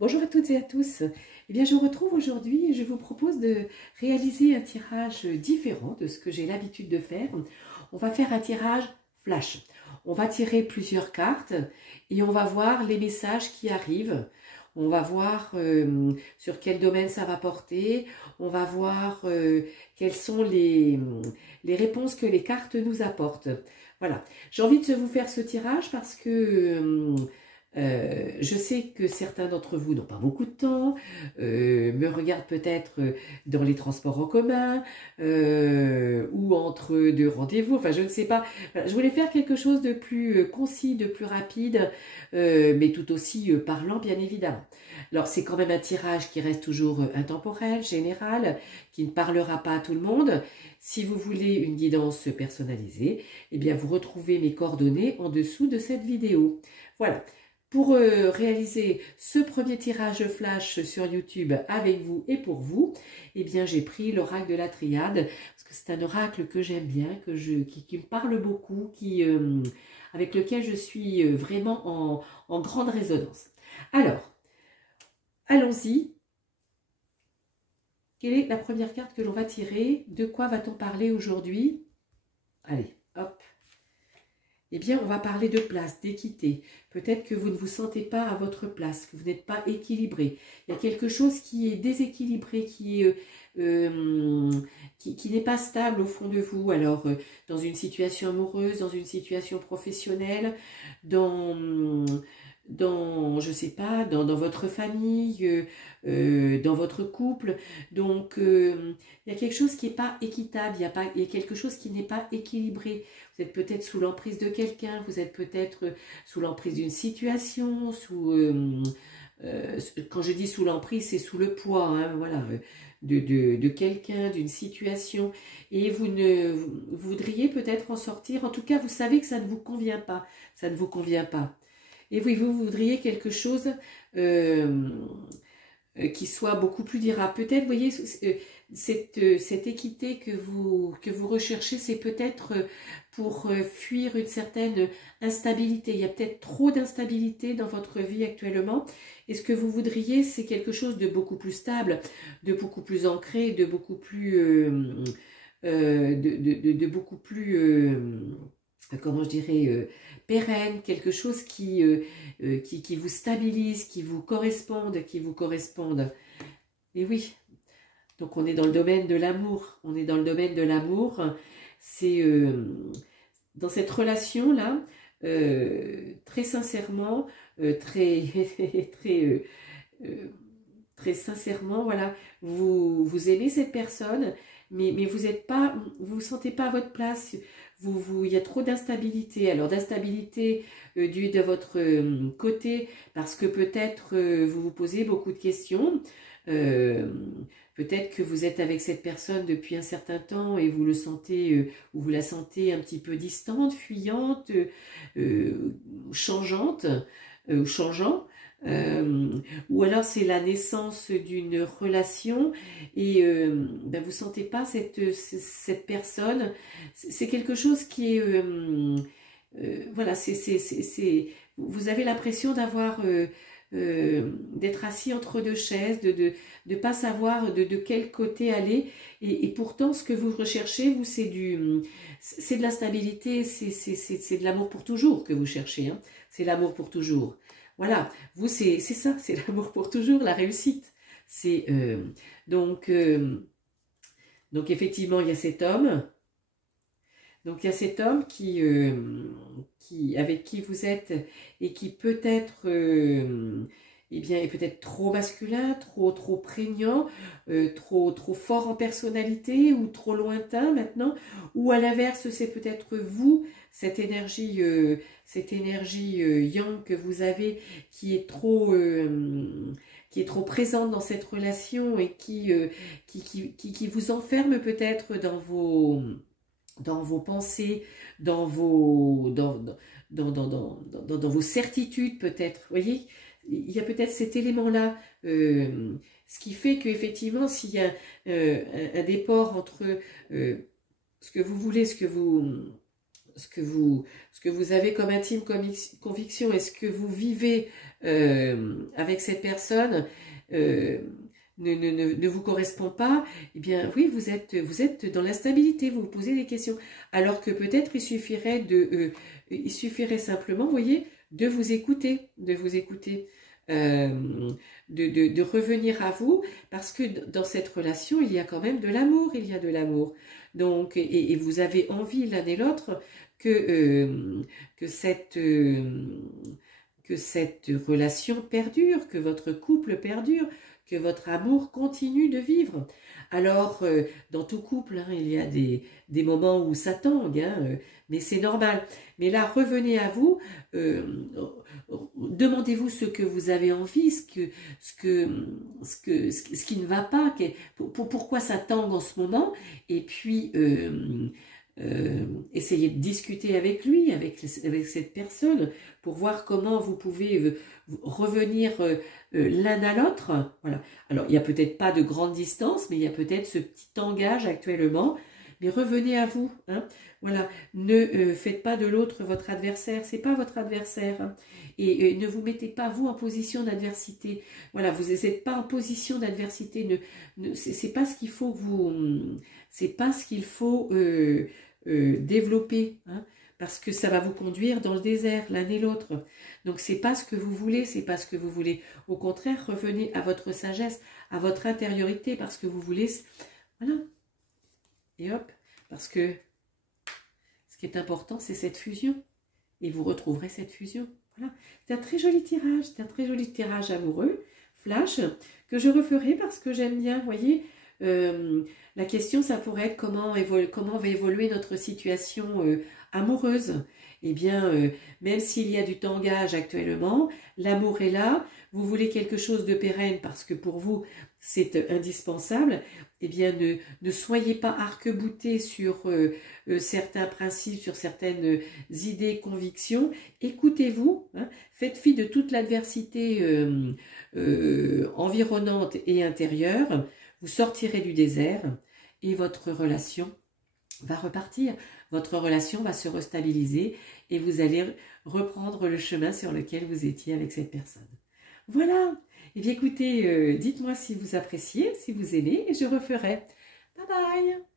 Bonjour à toutes et à tous. Eh bien, je vous retrouve aujourd'hui et je vous propose de réaliser un tirage différent de ce que j'ai l'habitude de faire. On va faire un tirage flash. On va tirer plusieurs cartes et on va voir les messages qui arrivent. On va voir sur quel domaine ça va porter. On va voir quelles sont les réponses que les cartes nous apportent. Voilà. J'ai envie de vous faire ce tirage parce que je sais que certains d'entre vous n'ont pas beaucoup de temps, me regardent peut-être dans les transports en commun ou entre deux rendez-vous, enfin je ne sais pas. Voilà, je voulais faire quelque chose de plus concis, de plus rapide, mais tout aussi parlant bien évidemment. Alors c'est quand même un tirage qui reste toujours intemporel, général, qui ne parlera pas à tout le monde. Si vous voulez une guidance personnalisée, eh bien vous retrouvez mes coordonnées en dessous de cette vidéo. Voilà. Pour réaliser ce premier tirage flash sur YouTube avec vous et pour vous, eh bien j'ai pris l'oracle de la Triade, parce que c'est un oracle que j'aime bien, qui me parle beaucoup, avec lequel je suis vraiment en grande résonance. Alors, allons-y. Quelle est la première carte que l'on va tirer? De quoi va-t-on parler aujourd'hui? Allez, hop. Eh bien, on va parler de place, d'équité. Peut-être que vous ne vous sentez pas à votre place, que vous n'êtes pas équilibré. Il y a quelque chose qui est déséquilibré, qui n'est pas stable au fond de vous. Alors, dans une situation amoureuse, dans une situation professionnelle, je sais pas, dans votre famille, dans votre couple. Donc, il y a quelque chose qui n'est pas équitable, il y a quelque chose qui n'est pas équilibré. Vous êtes peut-être sous l'emprise de quelqu'un, vous êtes peut-être sous l'emprise d'une situation, quand je dis sous l'emprise, c'est sous le poids, hein, voilà, de quelqu'un, d'une situation, et vous voudriez peut-être en sortir. En tout cas, vous savez que ça ne vous convient pas, ça ne vous convient pas. Et oui, vous voudriez quelque chose qui soit beaucoup plus durable. Peut-être, vous voyez, cette équité que vous recherchez, c'est peut-être pour fuir une certaine instabilité. Il y a peut-être trop d'instabilité dans votre vie actuellement. Et ce que vous voudriez, c'est quelque chose de beaucoup plus stable, de beaucoup plus ancré, de beaucoup plus... beaucoup plus... comment je dirais, pérenne, quelque chose qui vous stabilise, qui vous corresponde, Et oui, donc on est dans le domaine de l'amour, c'est dans cette relation-là, très sincèrement, très sincèrement, voilà, vous aimez cette personne, mais vous sentez pas à votre place. Il y a trop d'instabilité. Alors d'instabilité due de votre côté, parce que peut-être vous vous posez beaucoup de questions. Peut-être que vous êtes avec cette personne depuis un certain temps et vous le sentez, ou vous la sentez un petit peu distante, fuyante, changeante, changeant. Ou alors c'est la naissance d'une relation et vous ne sentez pas cette personne. C'est quelque chose qui est... voilà, vous avez l'impression d'avoir... d'être assis entre deux chaises, de ne pas savoir de quel côté aller. Et pourtant, ce que vous recherchez, vous, c'est de la stabilité, c'est de l'amour pour toujours que vous cherchez. Hein. C'est l'amour pour toujours. Voilà, vous, c'est ça, c'est l'amour pour toujours, la réussite. C'est donc effectivement, il y a cet homme. Donc il y a cet homme avec qui vous êtes et qui peut-être eh bien, est peut-être trop masculin, trop prégnant, trop fort en personnalité ou trop lointain maintenant. Ou à l'inverse, c'est peut-être vous, cette énergie yang que vous avez qui est trop présente dans cette relation et qui vous enferme peut-être dans vos pensées, dans vos certitudes peut-être. Vous voyez, il y a peut-être cet élément-là, ce qui fait qu'effectivement, s'il y a un déport entre ce que vous voulez, ce ce que vous avez comme intime conviction et ce que vous vivez avec cette personne ne vous correspond pas, eh bien oui, vous êtes dans l'instabilité, vous vous posez des questions. Alors que peut-être il suffirait simplement, vous voyez, de vous écouter, de revenir à vous, parce que dans cette relation, il y a quand même de l'amour, il y a de l'amour. Donc, et vous avez envie l'un et l'autre que cette relation perdure, que votre couple perdure, que votre amour continue de vivre. Alors, dans tout couple, hein, il y a des moments où ça tangue, hein, mais c'est normal. Mais là, revenez à vous, demandez-vous ce que vous avez envie, ce qui ne va pas, pourquoi ça tangue en ce moment, et puis essayez de discuter avec lui, avec cette personne, pour voir comment vous pouvez revenir l'un à l'autre. Voilà. Alors, il n'y a peut-être pas de grande distance, mais il y a peut-être ce petit tangage actuellement. Mais revenez à vous. Hein. Voilà. Ne faites pas de l'autre votre adversaire. C'est pas votre adversaire. Hein. Et ne vous mettez pas, vous, en position d'adversité. Voilà, vous n'êtes pas en position d'adversité. C'est pas ce qu'il faut que vous... C'est pas ce qu'il faut développer. Hein. Parce que ça va vous conduire dans le désert, l'un et l'autre. Donc, c'est pas ce que vous voulez, c'est pas ce que vous voulez. Au contraire, revenez à votre sagesse, à votre intériorité, parce que vous voulez... Voilà. Et hop, parce que ce qui est important, c'est cette fusion. Et vous retrouverez cette fusion. Voilà. C'est un très joli tirage amoureux, flash, que je referai parce que j'aime bien, vous voyez... la question, ça pourrait être comment va évoluer notre situation amoureuse. Eh bien, même s'il y a du tangage actuellement, l'amour est là, vous voulez quelque chose de pérenne parce que pour vous, c'est indispensable, eh bien, ne soyez pas arc-boutés sur certains principes, sur certaines idées, convictions. Écoutez-vous, hein, faites fi de toute l'adversité environnante et intérieure. Vous sortirez du désert et votre relation va repartir. Votre relation va se restabiliser et vous allez reprendre le chemin sur lequel vous étiez avec cette personne. Voilà. Eh bien, écoutez, dites-moi si vous appréciez, si vous aimez et je referai. Bye bye.